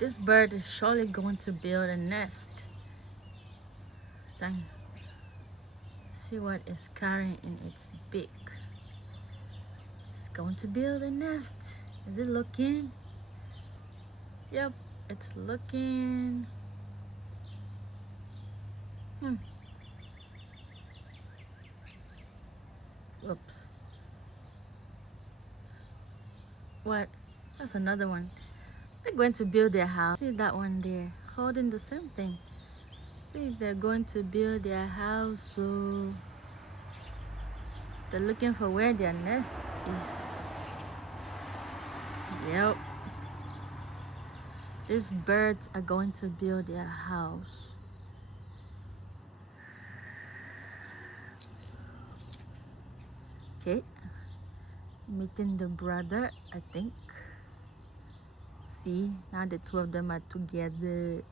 This bird is surely going to build a nest. Thank- See what it's carrying in its beak. It's going to build a nest. Is it looking? Yep, it's looking. Whoops. What? That's another one. They're going to build their house. See that one there, holding the same thing. See, they're going to build their house, so they're looking for where their nest is. Yep. These birds are going to build their house. Okay. Meeting the brother, I think. See, now the two of them are together.